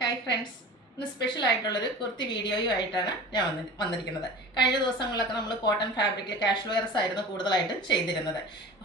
Hi friends, ഇന്ന് special ആയിട്ടുള്ളൊരു കുർത്തി വീഡിയോയുമായിട്ടാണ് ഞാൻ വന്നിരിക്കുന്നത്. കഴിഞ്ഞ ദിവസങ്ങളിലൊക്കെ നമ്മൾ കോട്ടൺ ഫാബ്രിക്കിൽ കാഷ്വൽ വെയർസ് ആയിരുന്നു കൂടുതലായിട്ടും ചെയ്തിരുന്നത്.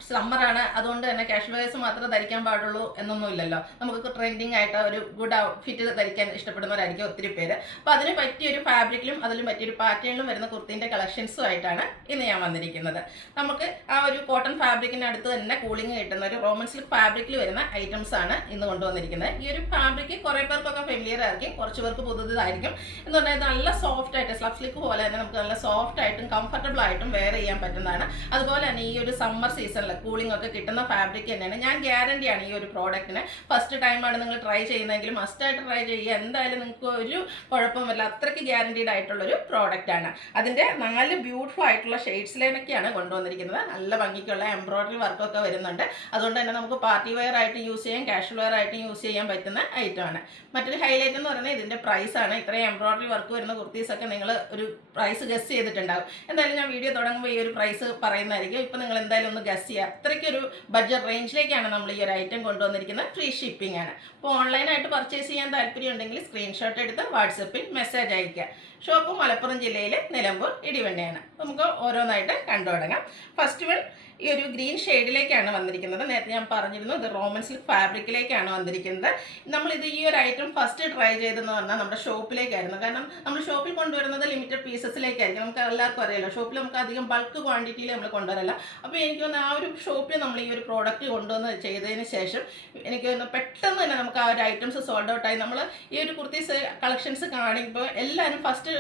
സമ്മറാണ്, അതുകൊണ്ട് തന്നെ കാഷ്വൽ വെയർസ് മാത്രമേ ധരിക്കാൻ പാടുള്ളൂ എന്നൊന്നുമില്ലല്ലോ. നമുക്ക് ട്രെൻഡിങ് ആയിട്ട് ഒരു ഗുഡ് ഔട്ട്ഫിറ്റ് ധരിക്കാൻ ഇഷ്ടപ്പെടുന്നവരായിരിക്കും ഒത്തിരി പേര്. അപ്പോൾ അതിന് പറ്റിയൊരു ഫാബ്രിക്കിലും അതിലും പറ്റിയൊരു പാറ്റേണിലും വരുന്ന കുർത്തിൻ്റെ കളക്ഷൻസും ആയിട്ടാണ് ഇന്ന് ഞാൻ വന്നിരിക്കുന്നത്. നമുക്ക് ആ ഒരു കോട്ടൺ ഫാബ്രിക്കിന് അടുത്ത് തന്നെ കൂളിംഗ് കിട്ടുന്ന ഒരു റോമൻ സിൽക്ക് ഫാബ്രിക്കിൽ വരുന്ന ഐറ്റംസ് ആണ് ഇന്ന് കൊണ്ടുവന്നിരിക്കുന്നത്. ഈ ഒരു ഫാബ്രിക് കുറേ പേർക്കൊക്കെ ഫെമിലിയർ ആയിരിക്കും, കുറച്ച് പേർക്ക് പുതുതായിരിക്കും. എന്ന് പറഞ്ഞാൽ നല്ല സോഫ്റ്റ് ആയിട്ട് സ്ലബ് സിൽക്ക് പോലെ തന്നെ നമുക്ക് നല്ല സോഫ്റ്റ് ആയിട്ടും കംഫർട്ടബിൾ ആയിട്ടും വെയർ ചെയ്യാൻ പറ്റുന്നതാണ്. അതുപോലെ തന്നെ ഈ ഒരു സമ്മർ സീസണിൽ കൂളിംഗ് ഒക്കെ കിട്ടുന്ന ഫാബ്രിക് തന്നെയാണ്. ഞാൻ ഗ്യാരണ്ടിയാണ് ഈ ഒരു പ്രോഡക്റ്റിന്. ഫസ്റ്റ് ടൈമാണ് നിങ്ങൾ ട്രൈ ചെയ്യുന്നതെങ്കിൽ മസ്റ്റായിട്ട് ട്രൈ ചെയ്യുക. എന്തായാലും നിങ്ങൾക്ക് ഒരു കുഴപ്പം വരില്ല, അത്രയ്ക്ക് ഗ്യാരണ്ടീഡ് ആയിട്ടുള്ളൊരു പ്രോഡക്റ്റ് ആണ്. അതിൻ്റെ 4 ബ്യൂട്ടിഫുൾ ആയിട്ടുള്ള ഷെയ്ഡ്സിലേക്കൊക്കെയാണ് കൊണ്ടുവന്നിരിക്കുന്നത്. നല്ല ഭംഗിക്കുള്ള എംബ്രോയിഡറി വർക്കൊക്കെ വരുന്നുണ്ട്. അതുകൊണ്ട് തന്നെ നമുക്ക് പാർട്ടി വെയർ ആയിട്ട് യൂസ് ചെയ്യാം, കാഷ്വൽ വെയർ ആയിട്ട് യൂസ് ചെയ്യാൻ പറ്റുന്ന ഐറ്റമാണ്. മറ്റൊരു ഹൈലൈറ്റ് എന്ന് പറയുന്നത് ഇതിൻ്റെ പ്രൈസാണ്. ഇത്രയും എംബ്രോയിഡറി വർക്ക് വരുന്ന കുർത്തീസൊക്കെ നിങ്ങൾ ഒരു പ്രൈസ് ഗസ് ചെയ്തിട്ടുണ്ടാകും. എന്തായാലും ഞാൻ വീഡിയോ തുടങ്ങുമ്പോൾ ഈ ഒരു പ്രൈസ് പറയുന്നതായിരിക്കും. ഇപ്പം നിങ്ങൾ എന്തായാലും ഒന്ന് ഗസ് ചെയ്യുക. അത്രയ്ക്കൊരു ബഡ്ജറ്റ് റേഞ്ചിലേക്കാണ് നമ്മൾ ഈ ഒരു ഐറ്റം കൊണ്ടുവന്നിരിക്കുന്നത്. ഫ്രീ ഷിപ്പിംഗ് ആണ്. അപ്പോൾ ഓൺലൈനായിട്ട് പർച്ചേസ് ചെയ്യാൻ താല്പര്യം ഉണ്ടെങ്കിൽ സ്ക്രീൻഷോട്ട് എടുത്ത് വാട്സപ്പിൽ മെസ്സേജ് അയയ്ക്കുക. ഷോപ്പ് മലപ്പുറം ജില്ലയിലെ നിലമ്പൂർ ഇടിവണ്ണയാണ്. നമുക്ക് ഓരോന്നായിട്ട് കണ്ടു തുടങ്ങാം. ഫസ്റ്റ് വൺ ഈ ഒരു ഗ്രീൻ ഷെയ്ഡിലേക്കാണ് വന്നിരിക്കുന്നത്. നേരത്തെ ഞാൻ പറഞ്ഞിരുന്നു ഇത് റോമൻ സിൽക്ക് ഫാബ്രിക്കിലേക്കാണ് വന്നിരിക്കുന്നത്. നമ്മളിത് ഈ ഒരു ഐറ്റം ഫസ്റ്റ് ട്രൈ ചെയ്തെന്ന് പറഞ്ഞാൽ നമ്മുടെ ഷോപ്പിലേക്കായിരുന്നു. കാരണം നമ്മൾ ഷോപ്പിൽ കൊണ്ടുവരുന്നത് ലിമിറ്റഡ് പീസസിലേക്കായിരിക്കും. നമുക്ക് എല്ലാവർക്കും അറിയാലോ, ഷോപ്പിൽ നമുക്ക് അധികം ബൾക്ക് ക്വാണ്ടിറ്റിയിൽ നമ്മൾ കൊണ്ടുവരില്ല. അപ്പോൾ എനിക്ക് തോന്നുന്നു ആ ഒരു ഷോപ്പിൽ നമ്മൾ ഈ ഒരു പ്രോഡക്റ്റ് കൊണ്ടുവന്ന് ചെയ്തതിന് ശേഷം എനിക്ക് തോന്നുന്നു പെട്ടെന്ന് തന്നെ നമുക്ക് ആ ഒരു ഐറ്റംസ് സോൾഡ് ഔട്ടായി. നമ്മൾ ഈ ഒരു കുർത്തീസ് കളക്ഷൻസ് കാണിക്കുമ്പോൾ എല്ലാവരും ഫസ്റ്റ്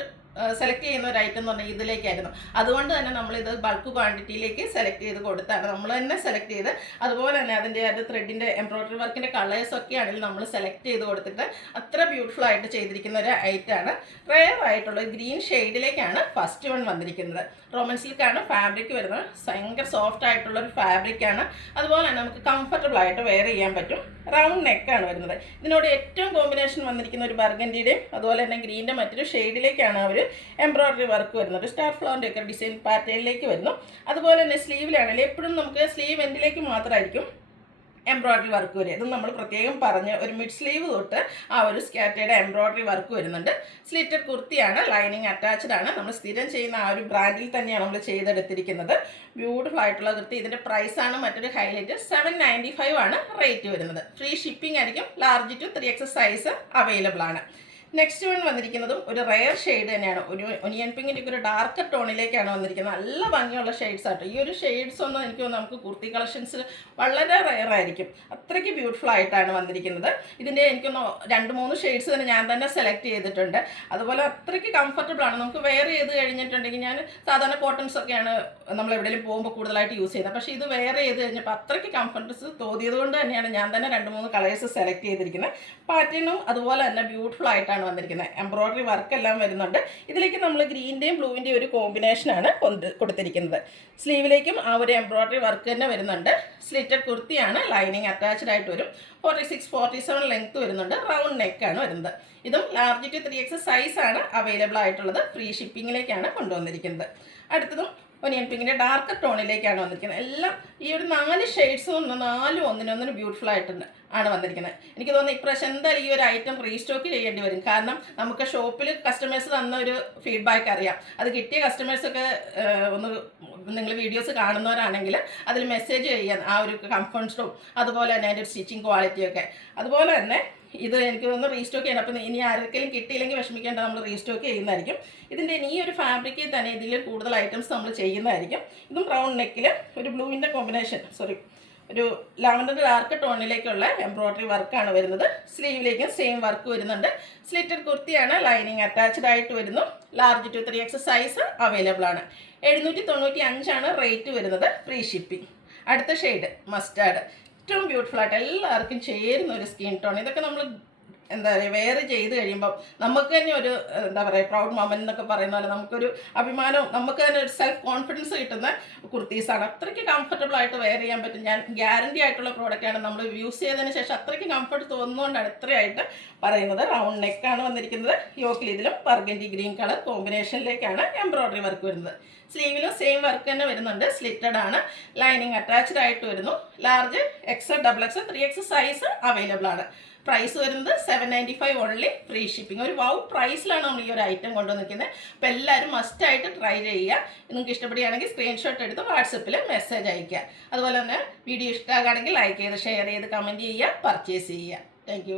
സെലക്ട് ചെയ്യുന്ന ഒരു ഐറ്റം എന്ന് പറഞ്ഞാൽ ഇതിലേക്കായിരുന്നു. അതുകൊണ്ട് തന്നെ നമ്മളിത് ബൾക്ക് ക്വാണ്ടിറ്റിയിലേക്ക് സെലക്ട് ചെയ്ത് കൊടുത്താണ് നമ്മൾ തന്നെ സെലക്ട് ചെയ്ത്. അതുപോലെ തന്നെ അതിൻ്റെ അത് ത്രെഡിൻ്റെ എംബ്രോയിഡറി വർക്കിൻ്റെ കളേഴ്സൊക്കെ ആണെങ്കിൽ നമ്മൾ സെലക്ട് ചെയ്ത് കൊടുത്തിട്ട് അത്ര ബ്യൂട്ടിഫുൾ ആയിട്ട് ചെയ്തിരിക്കുന്ന ഒരു ഐറ്റമാണ്. റെയർ ആയിട്ടുള്ള ഗ്രീൻ ഷെയ്ഡിലേക്കാണ് ഫസ്റ്റ് വൺ വന്നിരിക്കുന്നത്. റോമൻ സിൽക്കാണ് ഫാബ്രിക് വരുന്നത്. ഭയങ്കര സോഫ്റ്റ് ആയിട്ടുള്ള ഒരു ഫാബ്രിക്കാണ്. അതുപോലെ തന്നെ നമുക്ക് കംഫർട്ടബിൾ ആയിട്ട് വെയർ ചെയ്യാൻ പറ്റും. റൗണ്ട് നെക്കാണ് വരുന്നത്. ഇതിനോട് ഏറ്റവും കോമ്പിനേഷൻ വന്നിരിക്കുന്ന ഒരു ബർഗൻഡിയുടെയും അതുപോലെ തന്നെ ഗ്രീൻ്റെ മറ്റൊരു ഷെയ്ഡിലേക്കാണ് അവർ എംബ്രോയിഡറി വർക്ക് വരുന്നത്. സ്റ്റാർ ഫ്ലവറിൻ്റെ ഒക്കെ ഡിസൈൻ പാറ്റേണിലേക്ക് വരുന്നു. അതുപോലെ തന്നെ സ്ലീവിലാണെങ്കിൽ എപ്പോഴും നമുക്ക് സ്ലീവ് എൻഡിലേക്ക് മാത്രമായിരിക്കും എംബ്രോയിഡറി വർക്ക് വരിക. ഇത് നമ്മൾ പ്രത്യേകം പറഞ്ഞ് ഒരു മിഡ് സ്ലീവ് തൊട്ട് ആ ഒരു സ്കാറ്റേഡ് എംബ്രോയിഡറി വർക്ക് വരുന്നുണ്ട്. സ്ലിറ്റഡ് കുർത്തിയാണ്, ലൈനിങ് അറ്റാച്ച്ഡ് ആണ്. നമ്മൾ സ്ഥിരം ചെയ്യുന്ന ആ ഒരു ബ്രാൻഡിൽ തന്നെയാണ് നമ്മൾ ചെയ്തെടുത്തിരിക്കുന്നത്. ബ്യൂട്ടിഫുൾ ആയിട്ടുള്ള കുർത്തി. ഇതിൻ്റെ പ്രൈസാണ് മറ്റൊരു ഹൈലൈറ്റ്. 795 ആണ് റേറ്റ് വരുന്നത്. ഫ്രീ ഷിപ്പിംഗ് ആയിരിക്കും. Large to 3X size available ആണ്. നെക്സ്റ്റ് വൺ വന്നിരിക്കുന്നതും ഒരു റെയർ ഷെയ്ഡ് തന്നെയാണ്. ഒരു ഒനിയൻ പിങ്കിൻ്റെ ഒരു ഡാർക്ക് ടോണിലേക്കാണ് വന്നിരിക്കുന്നത്. നല്ല ഭംഗിയുള്ള ഷെയ്ഡ്സ് ആട്ടോ. ഈ ഒരു ഷെയ്ഡ്സ് ഒന്നും എനിക്ക് നമുക്ക് കുർത്തി കളക്ഷൻസ് വളരെ റെയർ ആയിരിക്കും. അത്രയ്ക്ക് ബ്യൂട്ടിഫുൾ ആയിട്ടാണ് വന്നിരിക്കുന്നത്. ഇതിൻ്റെ എനിക്കൊന്ന് 2-3 ഷെയ്ഡ്സ് തന്നെ ഞാൻ തന്നെ സെലക്ട് ചെയ്തിട്ടുണ്ട്. അതുപോലെ അത്രയ്ക്ക് കംഫർട്ടബിൾ ആണ്. നമുക്ക് വെയർ ചെയ്ത് കഴിഞ്ഞിട്ടുണ്ടെങ്കിൽ ഞാൻ സാധാരണ കോട്ടൺസ് ഒക്കെയാണ് നമ്മൾ എവിടെയെങ്കിലും പോകുമ്പോൾ കൂടുതലായിട്ട് യൂസ് ചെയ്യുന്നത്. പക്ഷേ ഇത് വെയർ ചെയ്ത് കഴിഞ്ഞപ്പോൾ അത്രയ്ക്ക് കംഫർട്ടൻസ് തോന്നിയത് കൊണ്ട് തന്നെയാണ് ഞാൻ തന്നെ 2-3 കളേഴ്സ് സെലക്ട് ചെയ്തിരിക്കുന്നത്. പാറ്റേണും അതുപോലെ തന്നെ ബ്യൂട്ടിഫുൾ ആയിട്ടാണ് വന്നിരിക്കുന്നത്. എംബ്രോയിഡറി വർക്ക് എല്ലാം വരുന്നുണ്ട്. ഇതിലേക്ക് നമ്മൾ ഗ്രീൻ്റെയും ബ്ലൂവിൻ്റെയും ഒരു കോമ്പിനേഷനാണ് കൊടുത്തിരിക്കുന്നത്. സ്ലീവിലേക്കും ആ ഒരു എംബ്രോയിഡറി വർക്ക് തന്നെ വരുന്നുണ്ട്. സ്ലിറ്റഡ് കുർത്തിയാണ്, ലൈനിങ് അറ്റാച്ച്ഡ് ആയിട്ട് വരും. 46-47 ലെങ്ത് വരുന്നുണ്ട്. റൗണ്ട് നെക്കാണ് വരുന്നത്. ഇതും ലാർജ് ടു 3X സൈസാണ് അവൈലബിൾ ആയിട്ടുള്ളത്. ഫ്രീ ഷിപ്പിങ്ങിലേക്കാണ് കൊണ്ടുവന്നിരിക്കുന്നത്. അടുത്തതും ഒനിയൻ പിങ്കിൻ്റെ ഡാർക്ക് ടോണിലേക്കാണ് വന്നിരിക്കുന്നത്. എല്ലാം ഈ ഒരു 4 ഷെയ്ഡ്സും 4 ഒന്നിനൊന്നിന് ബ്യൂട്ടിഫുൾ ആയിട്ടുണ്ട് ആണ് വന്നിരിക്കുന്നത്. എനിക്ക് തോന്നുന്നു ഇപ്രാവശ്യം എന്തായാലും ഈ ഒരു ഐറ്റം റീസ്റ്റോക്ക് ചെയ്യേണ്ടി വരും. കാരണം നമുക്ക് ഷോപ്പിൽ കസ്റ്റമേഴ്സ് തന്ന ഒരു ഫീഡ്ബാക്ക് അറിയാം. അത് കിട്ടിയ കസ്റ്റമേഴ്സൊക്കെ ഒന്ന് നിങ്ങൾ വീഡിയോസ് കാണുന്നവരാണെങ്കിൽ അതിൽ മെസ്സേജ് ചെയ്യാൻ ആ ഒരു കംഫർട്ടും അതുപോലെ തന്നെ അതിൻ്റെ ഒരു സ്റ്റിച്ചിങ് ക്വാളിറ്റിയൊക്കെ. അതുപോലെ തന്നെ ഇത് എനിക്ക് തോന്നുന്നു റീസ്റ്റോക്ക് ചെയ്യണം. അപ്പം ഇനി ആർക്കെങ്കിലും കിട്ടിയില്ലെങ്കിൽ വിഷമിക്കേണ്ട, നമ്മൾ റീസ്റ്റോക്ക് ചെയ്യുന്നതായിരിക്കും. ഇതിൻ്റെ ഈ ഒരു ഫാബ്രിക്കിൽ തന്നെ ഇതിൽ കൂടുതൽ ഐറ്റംസ് നമ്മൾ ചെയ്യുന്നതായിരിക്കും. ഇതും റൗണ്ട് നെക്കിൽ ഒരു ബ്ലൂവിൻ്റെ കോമ്പിനേഷൻ ഒരു ലാവൻഡർ ഡാർക്ക് ടോണിലേക്കുള്ള എംബ്രോയിഡറി വർക്കാണ് വരുന്നത്. സ്ലീവിലേക്കും സെയിം വർക്ക് വരുന്നുണ്ട്. സ്ലിറ്റഡ് കുർത്തിയാണ്, ലൈനിങ് അറ്റാച്ച്ഡ് ആയിട്ട് വരുന്നു. Large to 3X size available ആണ്. 795 ആണ് റേറ്റ് വരുന്നത്. Free shipping. അടുത്ത ഷെയ്ഡ് മസ്റ്റാർഡ്. ഏറ്റവും ബ്യൂട്ടിഫുൾ ആയിട്ട് എല്ലാവർക്കും ചേരുന്ന ഒരു സ്കിൻ ടോൺ. ഇതൊക്കെ നമ്മൾ എന്താ പറയുക, വെയർ ചെയ്ത് കഴിയുമ്പോൾ നമുക്ക് തന്നെ ഒരു എന്താ പറയുക പ്രൗഡ് മൊമെൻ്റ് എന്നൊക്കെ പറയുന്ന പോലെ നമുക്കൊരു അഭിമാനവും നമുക്ക് തന്നെ ഒരു സെൽഫ് കോൺഫിഡൻസ് കിട്ടുന്ന കുർത്തീസാണ്. അത്രയ്ക്ക് കംഫർട്ടബിൾ ആയിട്ട് വെയർ ചെയ്യാൻ പറ്റും. ഞാൻ ഗ്യാരണ്ടി ആയിട്ടുള്ള പ്രോഡക്റ്റാണ്. നമ്മൾ യൂസ് ചെയ്തതിന് ശേഷം അത്രയ്ക്ക് കംഫർട്ട് തോന്നുന്നതുകൊണ്ടാണ് ഇത്രയായിട്ട് പറയുന്നത്. റൗണ്ട് നെക്കാണ് വന്നിരിക്കുന്നത്. യോക്കിൽ ഇതിലും ബർഗൻഡി ഗ്രീൻ കളർ കോമ്പിനേഷനിലേക്കാണ് എംബ്രോയിഡറി വർക്ക് വരുന്നത്. സ്ലീവിലും സെയിം വർക്ക് തന്നെ വരുന്നുണ്ട്. സ്ലിറ്റഡ് ആണ്, ലൈനിങ് അറ്റാച്ച്ഡ് ആയിട്ട് വരുന്നു. Large, XL, XXL, 3X size available ആണ്. പ്രൈസ് വരുന്നത് 795 ഓൺലി, ഫ്രീ ഷിപ്പിംഗ്. ഒരു വൗ പ്രൈസിലാണ് നമ്മൾ ഈ ഒരു ഐറ്റം കൊണ്ടുവന്നിരിക്കുന്നത്. അപ്പോൾ എല്ലാവരും മസ്റ്റായിട്ട് ട്രൈ ചെയ്യുക. നിങ്ങൾക്ക് ഇഷ്ടപ്പെടുകയാണെങ്കിൽ സ്ക്രീൻഷോട്ട് എടുത്ത് വാട്സപ്പിൽ മെസ്സേജ് അയയ്ക്കുക. അതുപോലെ തന്നെ വീഡിയോ ഇഷ്ടമാകുകയാണെങ്കിൽ ലൈക്ക് ചെയ്ത് ഷെയർ ചെയ്ത് കമൻറ്റ് ചെയ്യുക, പർച്ചേസ് ചെയ്യുക. താങ്ക്